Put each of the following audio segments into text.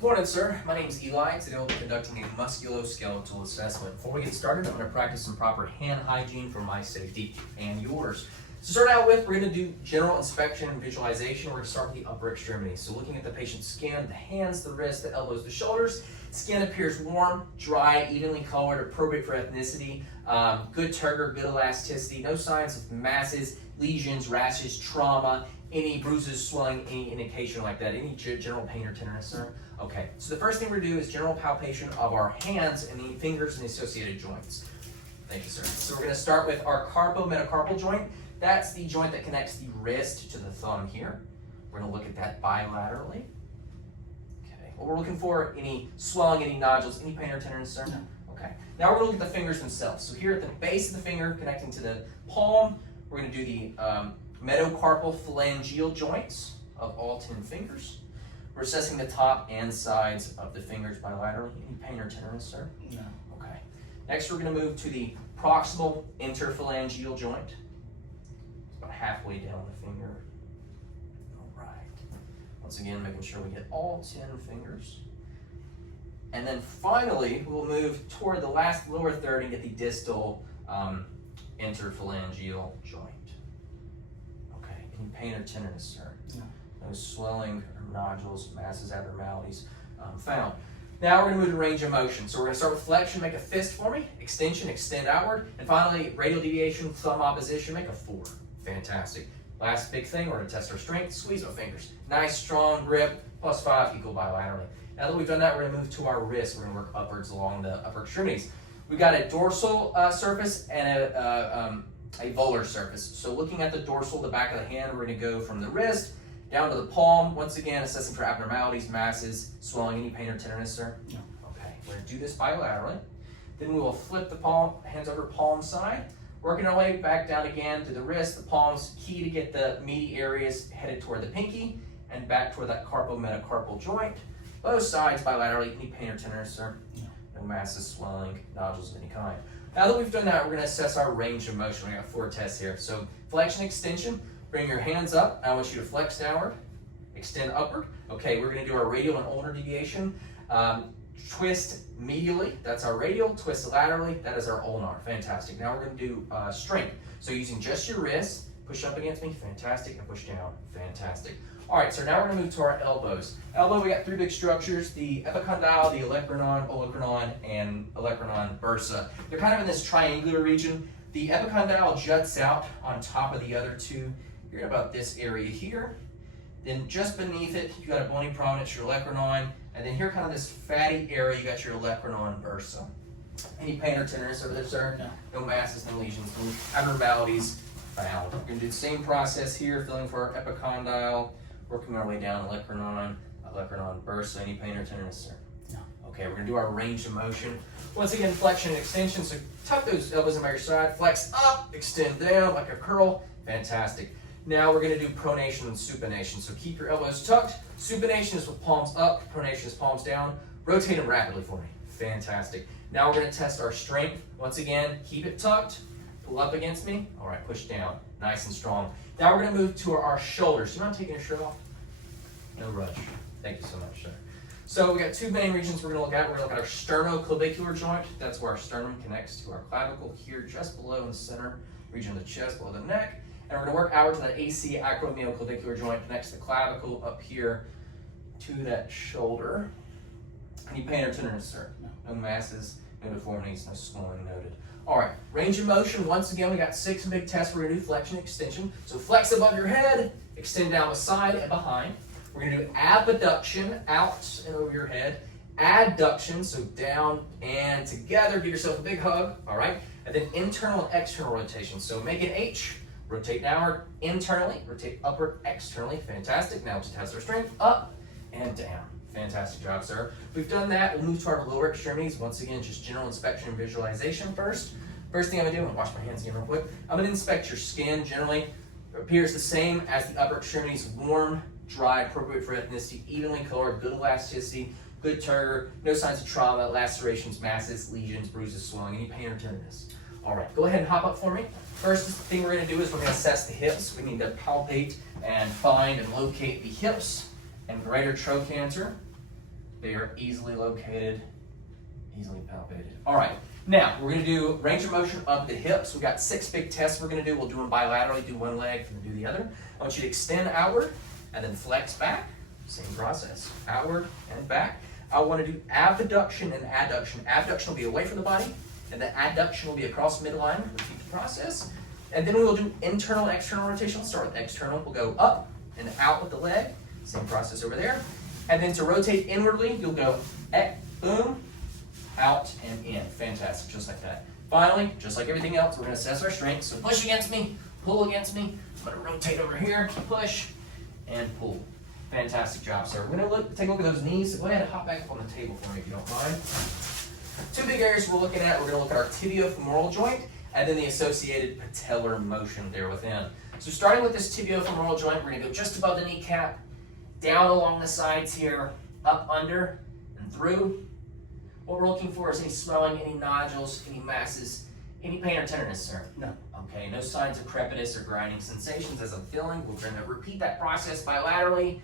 Morning, sir. My name is Eli. Today we'll be conducting a musculoskeletal assessment. Before we get started, I'm going to practice some proper hand hygiene for my safety and yours. To start out with, we're going to do general inspection and visualization. We're going to start with the upper extremities. So looking at the patient's skin, the hands, the wrists, the elbows, the shoulders. Skin appears warm, dry, evenly colored, appropriate for ethnicity, good turgor, good elasticity, no signs of masses, lesions, rashes, trauma, any bruises, swelling, any indication like that, any general pain or tenderness, sir? Okay, so the first thing we're going to do is general palpation of our hands and the fingers and the associated joints. Thank you, sir. So we're going to start with our carpometacarpal joint. That's the joint that connects the wrist to the thumb here. We're going to look at that bilaterally. Okay, what we're looking for, any swelling, any nodules, any pain or tenderness, sir? No. Okay, now we're going to look at the fingers themselves. So here at the base of the finger connecting to the palm, we're going to do the metacarpal phalangeal joints of all 10 fingers. We're assessing the top and sides of the fingers bilaterally. Any pain or tenderness, sir? No. Okay. Next, we're going to move to the proximal interphalangeal joint. It's about halfway down the finger. All right. Once again, making sure we get all 10 fingers. And then finally, we'll move toward the last lower third and get the distal interphalangeal joint. Okay. Any pain or tenderness, sir? No. No swelling or nodules, masses, abnormalities found. Now we're going to move to range of motion. So we're going to start with flexion, make a fist for me, extension, extend outward, and finally radial deviation, thumb opposition, make a 4. Fantastic. Last big thing, we're going to test our strength, squeeze our fingers. Nice, strong grip, +5 equal bilaterally. Now that we've done that, we're going to move to our wrists. We're going to work upwards along the upper extremities. We've got a dorsal surface and a volar surface. So looking at the dorsal, the back of the hand, we're going to go from the wrist down to the palm. Once again, assessing for abnormalities, masses, swelling, any pain or tenderness, sir? No. Okay, we're going to do this bilaterally. Then we will flip the palm, hands over palm side, working our way back down again to the wrist, the palms, key to get the meaty areas headed toward the pinky and back toward that carpometacarpal joint. Both sides bilaterally, any pain or tenderness, sir? No. No masses, swelling, nodules of any kind. Now that we've done that, we're going to assess our range of motion. We got 4 tests here. So flexion, extension. Bring your hands up. I want you to flex downward, extend upward. Okay, we're going to do our radial and ulnar deviation. Twist medially, that's our radial. Twist laterally, that is our ulnar. Fantastic. Now we're going to do strength. So using just your wrist, push up against me. Fantastic. And push down. Fantastic. All right, so now we're going to move to our elbows. Elbow, we got 3 big structures, the epicondyle, the olecranon, olecranon, and olecranon bursa. They're kind of in this triangular region. The epicondyle juts out on top of the other 2. You're in about this area here. Then just beneath it, you got a bony prominence, your olecranon, and then here kind of this fatty area, you got your olecranon bursa. Any pain or tenderness over there, sir? No. No masses, no lesions, no abnormalities found. We're going to do the same process here, feeling for our epicondyle, working our way down olecranon, olecranon bursa. Any pain or tenderness, sir? No. Okay, we're going to do our range of motion. Once again, flexion and extension. So tuck those elbows in by your side, flex up, extend down like a curl. Fantastic. Now we're going to do pronation and supination. So keep your elbows tucked. Supination is with palms up, pronation is palms down. Rotate them rapidly for me. Fantastic. Now we're going to test our strength. Once again, keep it tucked. Pull up against me. All right, push down. Nice and strong. Now we're going to move to our shoulders. Do you mind taking your shirt off? No rush. Thank you so much, sir. So we got 2 main regions we're going to look at. We're going to look at our sternoclavicular joint. That's where our sternum connects to our clavicle here, just below in the center region of the chest, below the neck. And we're going to work outward to that AC acromioclavicular joint, connects the clavicle up here to that shoulder. Any pain or tenderness, sir? No masses, no deformities, no swelling noted. All right, range of motion. Once again, we got 6 big tests. We're going to do flexion, extension. So flex above your head, extend down the side and behind. We're going to do abduction, out and over your head. Adduction, so down and together. Give yourself a big hug, all right? And then internal and external rotation. So make an H. Rotate downward, internally, rotate upward, externally. Fantastic. Now to test our strength, up and down. Fantastic job, sir. We've done that. We'll move to our lower extremities. Once again, just general inspection and visualization first. First thing I'm going to do, I'm going to wash my hands again real quick. I'm going to inspect your skin. Generally, it appears the same as the upper extremities. Warm, dry, appropriate for ethnicity, evenly colored, good elasticity, good turgor, no signs of trauma, lacerations, masses, lesions, bruises, swelling, any pain or tenderness. All right, go ahead and hop up for me. First thing we're going to do is we're going to assess the hips. We need to palpate and find and locate the hips and greater trochanter. They are easily located, easily palpated. All right, now we're gonna do range of motion of the hips. We've got 6 big tests we're gonna do. We'll do them bilaterally, do one leg, and then do the other. I want you to extend outward and then flex back. Same process, outward and back. I want to do abduction and adduction. Abduction will be away from the body, and the adduction will be across midline. Repeat the process. And then we will do internal and external rotation. We'll start with external. We'll go up and out with the leg. Same process over there. And then to rotate inwardly, you'll go boom, out and in. Fantastic, just like that. Finally, just like everything else, we're going to assess our strength. So push against me, pull against me. I'm going to rotate over here, push, and pull. Fantastic job, sir. We're going to take a look at those knees. Go ahead and hop back up on the table for me if you don't mind. 2 big areas we're looking at. We're going to look at our tibiofemoral joint and then the associated patellar motion there within. So starting with this tibiofemoral joint, we're going to go just above the kneecap, down along the sides here, up under and through. What we're looking for is any swelling, any nodules, any masses, any pain or tenderness, sir? No. Okay, no signs of crepitus or grinding sensations as I'm feeling. We're going to repeat that process bilaterally.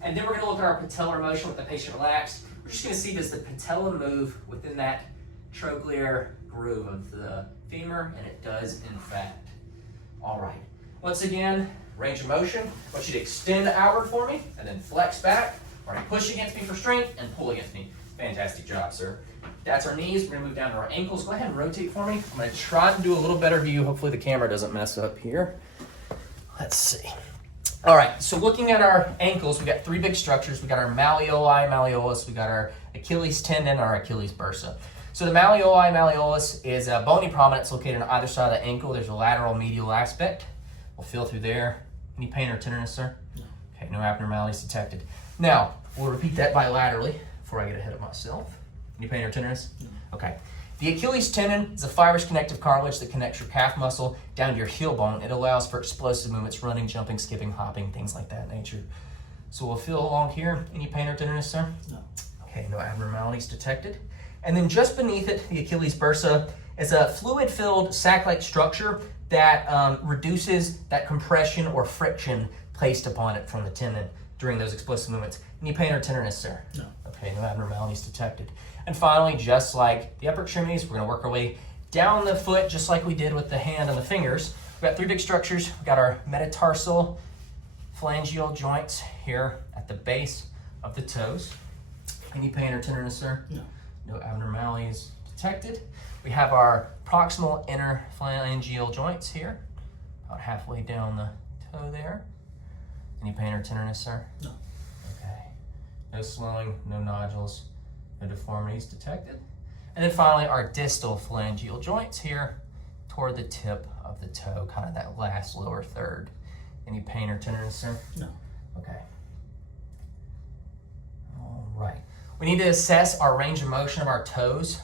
And then we're going to look at our patellar motion with the patient relaxed. We're just going to see, does the patella move within that trochlear groove of the femur? And it does, in fact. All right. Once again, range of motion. I want you to extend outward for me and then flex back. All right, push against me for strength and pull against me. Fantastic job, sir. That's our knees. We're going to move down to our ankles. Go ahead and rotate for me. I'm going to try and do a little better view. Hopefully the camera doesn't mess up here. Let's see. All right, so looking at our ankles, we got 3 big structures. We got our malleoli, malleolus. We got our Achilles tendon, our Achilles bursa. So the malleoli, malleolus is a bony prominence located on either side of the ankle. There's a lateral medial aspect. We'll feel through there. Any pain or tenderness, sir? No. Okay, no abnormalities detected. Now, we'll repeat that bilaterally before I get ahead of myself. Any pain or tenderness? No. Okay. The Achilles tendon is a fibrous connective cartilage that connects your calf muscle down to your heel bone. It allows for explosive movements, running, jumping, skipping, hopping, things like that nature. So we'll feel along here. Any pain or tenderness, sir? No. Okay, no abnormalities detected. And then just beneath it, the Achilles bursa is a fluid-filled sac-like structure that reduces that compression or friction placed upon it from the tendon during those explosive movements. Any pain or tenderness, sir? No. Okay, no abnormalities detected. And finally, just like the upper extremities, we're going to work our way down the foot, just like we did with the hand and the fingers. We've got 3 big structures. We've got our metatarsal phalangeal joints here at the base of the toes. Any pain or tenderness, sir? No. No abnormalities detected. We have our proximal inner phalangeal joints here, about halfway down the toe there. Any pain or tenderness, sir? No. Okay. No swelling, no nodules, no deformities detected. And then finally, our distal phalangeal joints here toward the tip of the toe, kind of that last lower third. Any pain or tenderness, sir? No. Okay. All right. We need to assess our range of motion of our toes.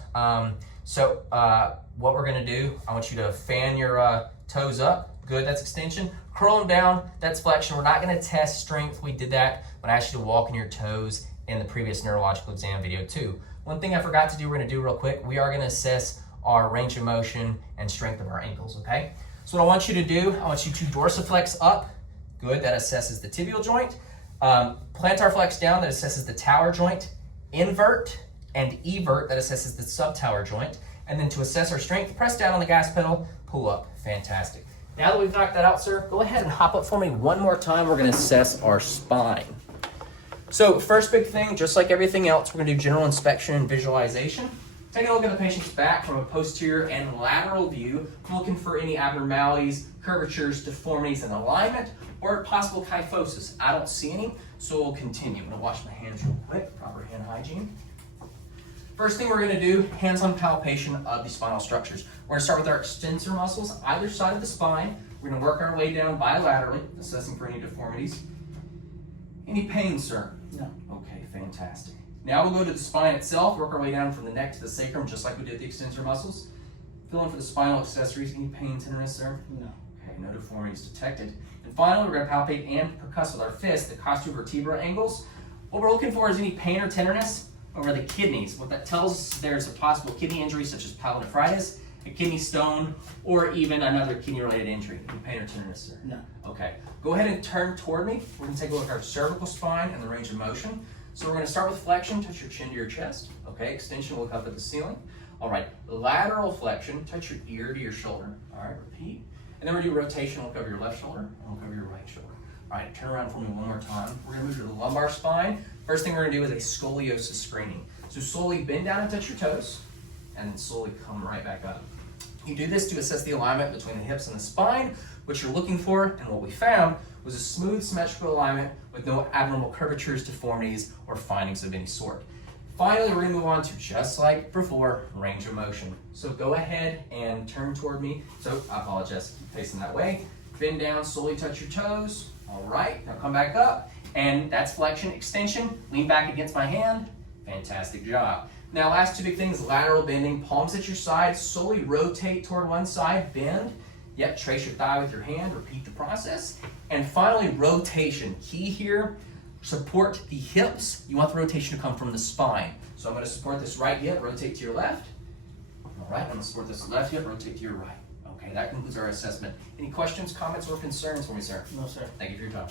What we're going to do, I want you to fan your toes up. Good, that's extension. Curl them down, that's flexion. We're not going to test strength. We did that when I asked you to walk on your toes in the previous neurological exam video too. One thing I forgot to do, we're going to do real quick. We are going to assess our range of motion and strength of our ankles, okay? So what I want you to do, I want you to dorsiflex up. Good, that assesses the tibial joint. Plantar flex down, that assesses the tower joint. Invert and evert, that assesses the subtower joint. And then to assess our strength, press down on the gas pedal, pull up. Fantastic. Now that we've knocked that out, sir, go ahead and hop up for me one more time. We're going to assess our spine. So first big thing, just like everything else, we're going to do general inspection and visualization. Taking a look at the patient's back from a posterior and lateral view, looking for any abnormalities, curvatures, deformities in alignment, or possible kyphosis. I don't see any, so we'll continue. I'm going to wash my hands real quick, proper hand hygiene. First thing we're going to do, hands-on palpation of the spinal structures. We're going to start with our extensor muscles, either side of the spine. We're going to work our way down bilaterally, assessing for any deformities. Any pain, sir? No. Okay, fantastic. Now we'll go to the spine itself, work our way down from the neck to the sacrum, just like we did the extensor muscles. Fill in for the spinal accessories. Any pain, tenderness, sir? No. Okay, no deformities detected. And finally, we're going to palpate and percuss with our fist the costovertebral angles. What we're looking for is any pain or tenderness over the kidneys. What that tells us, there's a possible kidney injury such as pyelonephritis, a kidney stone, or even another kidney-related injury. Any pain or tenderness, sir? No. Okay. Go ahead and turn toward me. We're going to take a look at our cervical spine and the range of motion. So we're gonna start with flexion, touch your chin to your chest. Okay, extension, look up at the ceiling. All right, lateral flexion, touch your ear to your shoulder. All right, repeat. And then we're gonna do rotation, look over your left shoulder, and look over your right shoulder. All right, turn around for me one more time. We're gonna move to the lumbar spine. First thing we're gonna do is a scoliosis screening. So slowly bend down and touch your toes, and then slowly come right back up. You do this to assess the alignment between the hips and the spine. What you're looking for, and what we found, was a smooth symmetrical alignment with no abnormal curvatures, deformities, or findings of any sort. Finally, we're gonna move on to, just like before, range of motion. So go ahead and turn toward me. So I apologize, keep facing that way. Bend down, slowly touch your toes. All right, now come back up. And that's flexion, extension. Lean back against my hand. Fantastic job. Now, last two big things, lateral bending, palms at your sides, slowly rotate toward one side, bend. Yep, trace your thigh with your hand, repeat the process. And finally, rotation. Key here, support the hips. You want the rotation to come from the spine. So I'm gonna support this right hip, rotate to your left. All right, I'm gonna support this left hip, rotate to your right. Okay, that concludes our assessment. Any questions, comments, or concerns for me, sir? No, sir. Thank you for your time.